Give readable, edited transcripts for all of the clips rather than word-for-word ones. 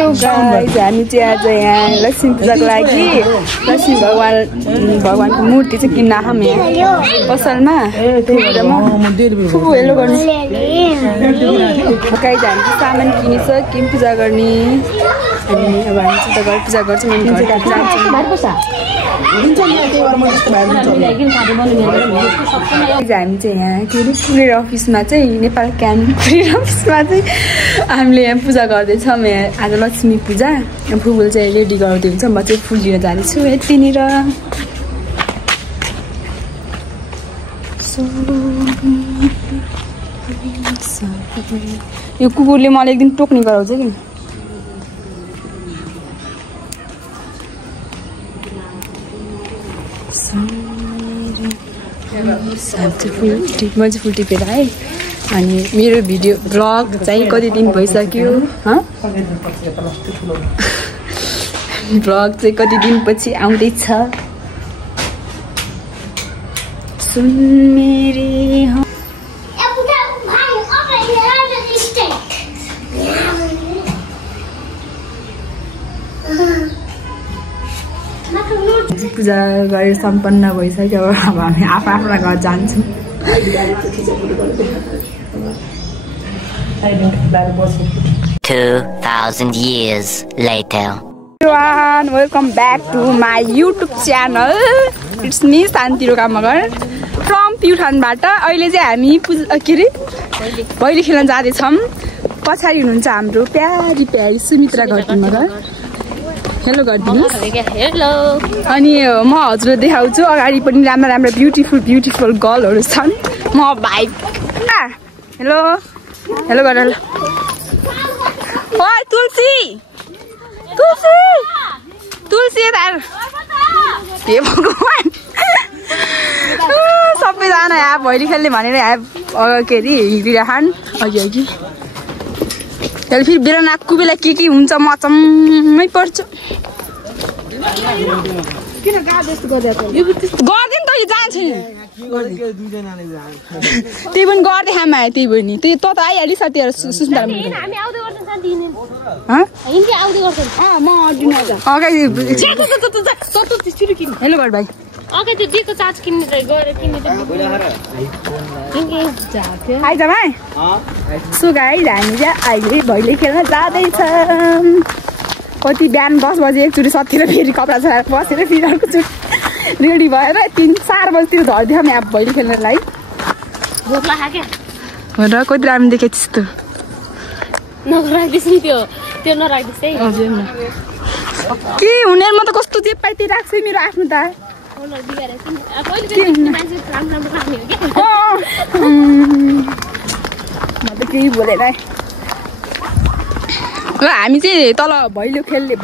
Guys हामी चाहिँ आज यहाँ लक्ष्मी पूजाको लागि लक्ष्मी भगवानको मूर्ति चाहिँ किन्न आएछौँ यहाँ पसलमा। हेलो गर्नु गाइस हामी चाहिँ सामान किनिसक्यौँ पूजा गर्ने। अनि अब हामी चाहिँ त घर पूजा गर्छौँ अनि घर जान्छौँ। हामी चाहिँ यहाँ के अरे कुरियर अफिसमा चाहिँ नेपाल क्यान कुरियर अफिसमा चाहिँ हामीले यहाँ पूजा गर्दैछौँ। आज लक्ष्मी पूजा फुल चाहिँ रेडी गर्दै हुन्छ। म चाहिँ फुल लिन जाँदैछु यतिनिर। यो कुकुरले मलाई एकदिन टोक्ने गराउँछ कि। म चाहिँ फुल टिपेर है। अनि मेरो भिडियो ब्लग चाहिँ कति दिन भइसक्यो ब्लग चाहिँ कति दिनपछि आउँदैछ। सुन मेरे पूजा गरेर सम्पन्न भइसक्यो। अब हामी आफ्नो घर जान्छौँ। 2000 years later. Everyone, welcome back to my YouTube channel. It's me Shanti रोकामगर from प्युठानबाट। अहिले चाहिँ हामी के अरे भैली खेल्न जाँदैछौँ। पछाडि हुनुहुन्छ हाम्रो प्यारी प्यारी सुमित्रा घरतिमगर। हेलो गरिदिनुहोस्। हेलो। अनि म हजुरलाई देखाउँछु अगाडि पनि राम्रो राम्रो ब्युटिफुल गर्लहरू छन्। म भाइ हेलो हेलो गर। ओइ तुलसी तुलसी तुलसी यता हे भगवान सबैजना यहाँ भैली खेल्ने भनेर यहाँ के अरे हिँडिरहन् अघि अघि। फेरि बेला नाकु बेला के हुन्छ म अचम्मै पर्छु। किन गाड जस्तो गर्दैन त जान्छ नि त्यही पनि गर्दै खामा त्यही पनि त्यही त आइहालि साथीहरू सुस्मिता हामी आउँदै गर्छौँ साथी हिँड्नु हिँड्दै आउँदै गर्छौँ म अडिन आज अगाडि हेलो घर भाइ अगाडि त्यो दिएको चार्ज किन्ने त गएर किन्ने त आइज भाइ सो गाइस हामी चाहिँ अहिले भैली खेल्न जाँदैछौँ। कति बिहान 10 बजे एकचोटि सत्तिर फेरि कपडा छाएर बसेर फेरि अर्कोचोटि रेडी भएर 3-4 बजीतिर झर्दियौँ यहाँ भैली खेल्नलाई। भोक लाग्यो क्या र कति राम्रो देखेको त्यस्तो नराख्दैछ नि त्यो नराख्दैछ है। हजुर के हुने म त कस्तो जे पाइ त्यही राख्छु मेरो आफ्नो त। म त केही बोलेन है। ल हामी चाहिँ तल भैलो खेल्दै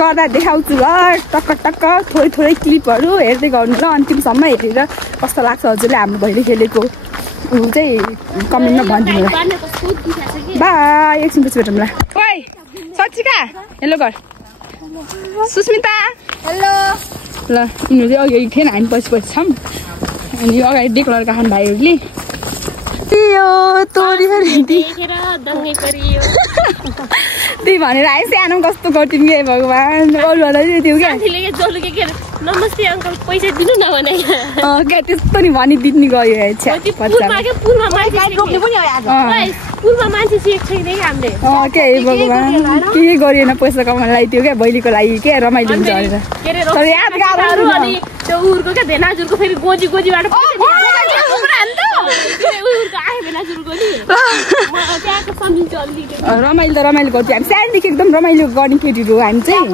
गर्दा देखाउँछु ल टक्क थोरै क्लिपहरू हेर्दै गर्नु ल अन्तिमसम्म हेरेर कस्तो लाग्छ हजुरले हाम्रो भैलो खेलेको चाहिँ कमेन्टमा भनिदिनु ल। बाई एकछिनपछि भेटौँ ल। ओइ सचिका हेलो गर। सुस्मिता हेलो। ल यिनीहरू चाहिँ अघि थिएन हामी पछि छौँ। अनि अगाडि डेक्लर खान भाइहरूले त्यही भनेर आयो सानो कस्तो गर्थ्यौँ कि भगवान् अरूहरूलाई त्यो क्या नमस्ते अङ्कल पैसा दिनु न भने क्या त्यस्तो नि भनिदिने गयो पुलमा मान्छे सिकेको छैन कि हामीले के भगवान् के गरिएन पैसा कमाउनलाई त्यो क्या भैलीको लागि के रमाइलो हुन्छ भनेर। तर यादगारहरू अनि त्यो उर्को क्या भेनाजुरको फेरि गोजीबाट रमाइलो त रमाइलो गर्थ्यो हामी सानोदेखि एकदम रमाइलो गर्ने केटीहरू हामी चाहिँ।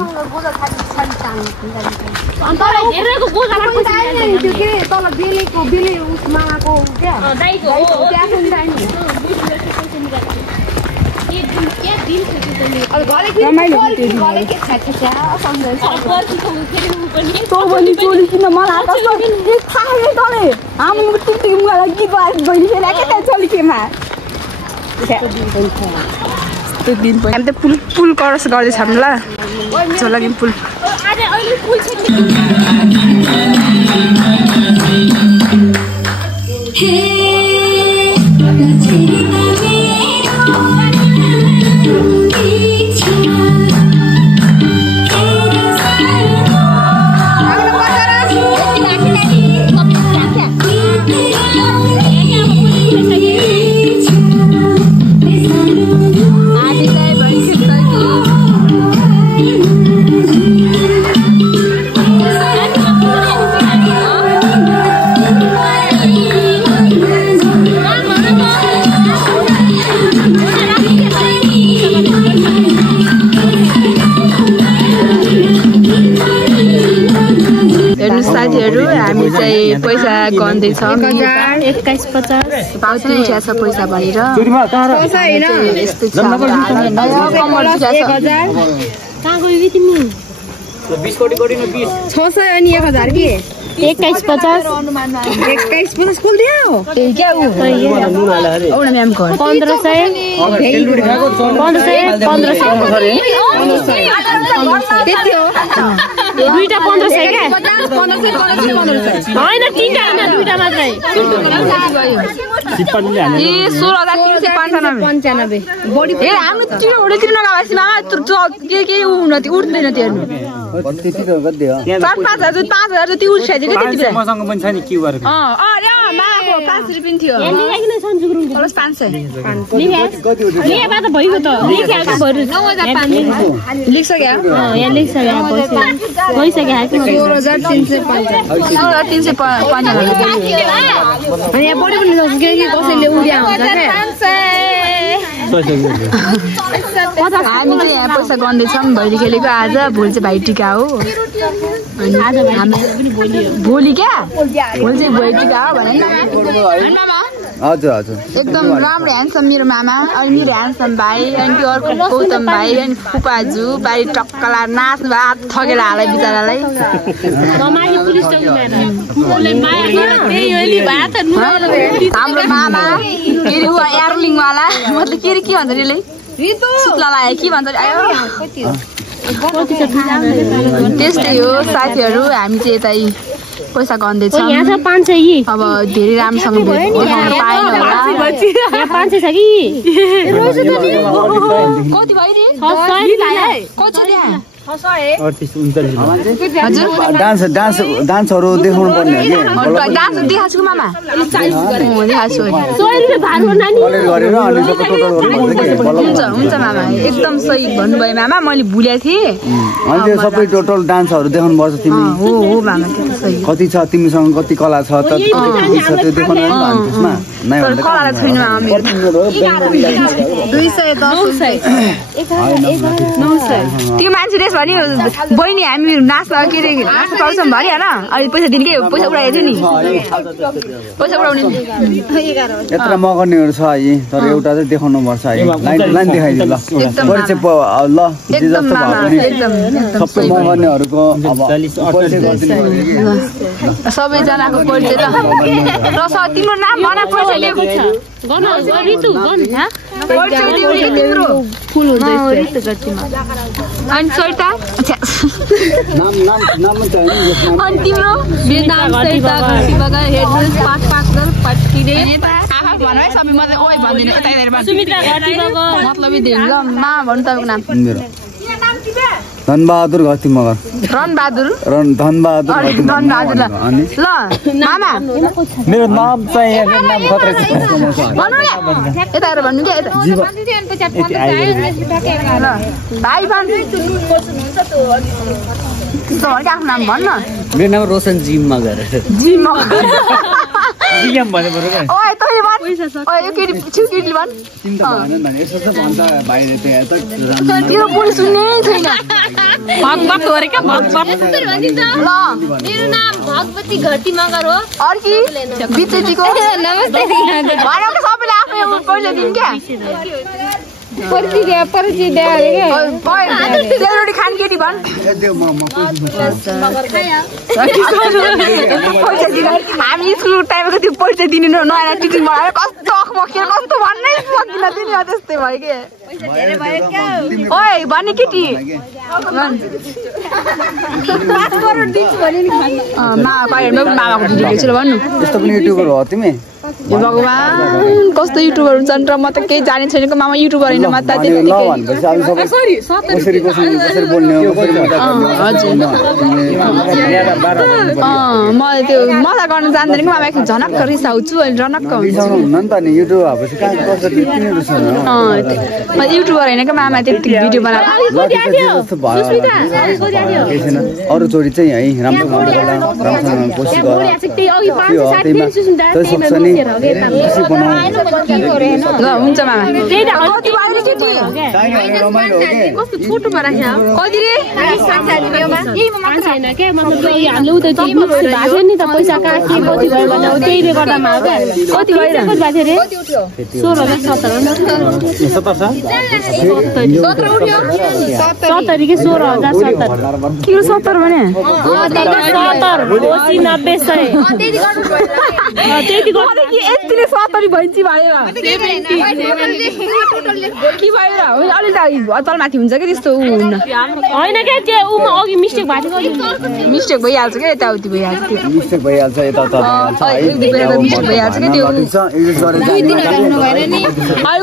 चोली किन मलाई गीत बहिनी चोली केमा त्यो दिन हामी त पुल क्रस गर्दैछौँ ल झोलागिम पुल। साथीहरू हामी चाहिँ पैसा गन्दैछौँ 2150 पाउनु उठ्या छ पैसा भनेर यस्तै छ कहाँ गयो कि तिमी 600 अनि 1000 के 2150 2150 कुल दियो ए क्या उ औना म्याम को 1500 त्यति हो दुईटा 1500 क्या 1500 हैन तीनटा हैन दुईटा मात्रै ए 16395 बडी ए हाम्रो तिरो उडेतिर नगाएसी मामा के हुन उठ्दैन त्यो हेर्नु त्यति त गद्दियो 4-5000 जति उठ्छ त्यति बेला मसँग पनि छ नि क्यूआर अरे मामाको 5 रुपैयाँ थियो लेखेन सन्जु गुरुङ प्लस 500 लेखेबा त भइगयो त लेखेको भइरु 9005 लेख्सक्या यहाँ लेख्सक्या गइसक्या 16305 अनि यहाँ बढी पनि सक्छ के कसैले उड्या हुन्छ हामी चाहिँ यहाँ पैसा गर्दैछौँ भैली खेलेको आज भोलि चाहिँ भाइटिका हो भोलि क्या भोलि चाहिँ भाइटिका हो भने हजुर हजुर एकदम राम्रो ह्यान्डसम मेरो मामा अनि मेरो ह्यान्डसम भाइ अनि त्यो अर्को गौतम भाइ अनि फुपाजु बारी टक्कला नाच्नु भयो हात थगेर हाल बिचरालाई हाम्रो मामा के अरे ऊ एयरलिङवाला मतलब के अरे के भन्छ नि सुत्लालाई के भन्छ आयो त्यस्तै हो साथीहरू हामी चाहिँ यता पैसा गन्दैछौँ अब धेरै राम्रोसँग पाएन होला 500 छ कि कति भयो नि कति डान्सहरू देखाउनु पर्ने हो कि डान्स देखाएको छु मामा देखाएको छु कलेक्ट गरेर अनि सबै टोटल हुन्छ हुन्छ मामा एकदम सही भन्नुभयो मामा मैले भुलेको थिएँ अनि त्यो सबै टोटल डान्सहरू देखाउनु पर्छ तिमी हो मामा त्यो सही कति छ तिमीसँग कति कला छ त के छ त्यो देखाउनु नि त्यसमा नै भन्दा कला छैन मामा मेरो 210 त्यो मान्छेले भने बहिनी हामी नाच्न के अरे नाच्न पाउँछौँ भने होइन अनि पैसा दिने के पैसा उडाएको थियो नि पैसा उडाउने यत्र मगर्नेहरू छ है तर एउटा चाहिँ देखाउनु पर्छ है लाइन देखाइदियो ल परिचय ल जस्तो भयो भने सबै मगर्नेहरूको अब परिचय गरिदिनु सबैजनाको परिचय ल र तिम्रो नाम भन परिचय लिएको फुल हुन्छ अनि सरिता अनि तिम्रो मेरो नाम सरिता घरतीबाट हेर्नुहोस् पट्टिने सबै मलाई ओइ भन्दिनँ मतलबै धेरै ल मा भन्नु तपाईँको नाम धनबहादुर घती मगर धनबहादुर धनबहादुर ल मामा मेरो नाम चाहिँ नाम खतरा छ यता हेर भन्नु क्या भाइ भन् आफ्नो नाम भन्न मेरो नाम रोशन जी मगर भने बरु क्या ओए तैले भन् ओए यो केटी केटी भन् चिन्ता भएन भने यसो चाहिँ भन्छ बाहिर त्यहाँ त त्यो पुलिस सुन्ने छैन भगवत हो रे क्या भगवत ल मेरो नाम भगवती घरती मगर हो अर्की बिचेजीको नमस्ते भनेको सबैले आफै पहिला दिन क्या परिचय दे अरे के सेलरोटी खान केटी भन् हामी स्कुल टाइमको त्यो परिचय दिने नयाँ टिचिङ बनाएर कस्तो अखमखेर कस्तो भन्नै सकिन दिने त्यस्तै भयो के ओए भन्ने केटी मामाको भिडियो हेर्छु ल भन्नु यस्तो पनि युट्युबर हो तिमी भगवान् कस्तो युट्युबर हुन्छन् र म त केही जाने छैन मामा युट्युबर होइन म त कसरी बोल्ने हो म त्यो मजा गर्न जान्दैन मामा एकछिन झनक्क रिसाउँछु अनि रनक्क हुन्छ हुन्न नि त नि युट्युब भएपछि कहाँ कसरी तिनीहरू छ म युट्युबर होइन क्या मामा त्यति भिडियो बनाएको अरू जोडी चाहिँ है राम्रोसँग कोसिस गर सक्छ नि ल हुन्छ मामा त्यही त कति भयो केटी कस्तो छोटो भएर राख्या कति रे छैन के मतलब हामीले उतै भएको थियो नि त पैसा काटे कति भयो भने त्यहीले गर्दामा हो क्या कति भयो कति भएको थियो रे 16,070 के 16,070 किलो 70 भने 70 90 100 त्यति गर्दा कि यतिले 70 भइन्छ भयो के भयो अलि त तलमाथि हुन्छ कि त्यस्तो हुन्न हैन के त्यो उमा अघि मिस्टेक भएको थियो मिस्टेक भइहाल्छ के यताउति भइहाल्छ मिस्टेक भइहाल्छ यताउता मिस्टेक भइहाल्छ के त्यो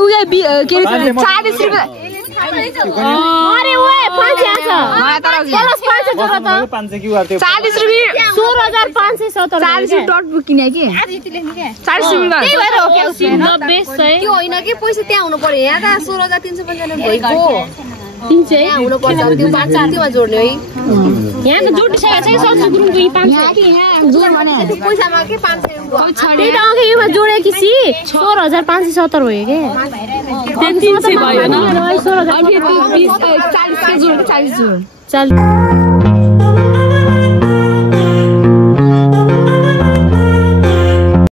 उयो के अरे 40 रुपैयाँ अरे ओए 5 आछ प्लस 5 जोडा त 500 क्यू आर्थ्यो 40 रुपैयाँ 16,570 40 डट बुक किने के 40 रुपैयाँ त्यही भएर हो के 90 100 त्यो होइन कि पैसा त्यहाँ हुनु पर्यो यहाँ त 16,395 भइगयो 300 यहाँ हुनु पर्छ त्यो 500 त्योमा जोड्ने है यहाँ त जोडिसकेको छ सब्जी गुरुङको यी 500 जोड भने पैसामा के 500 त्यही त अघि योमा जोडेपछि 16,570 भयो के 300 भयो न 16,020 40 के जोड 40 जोड चल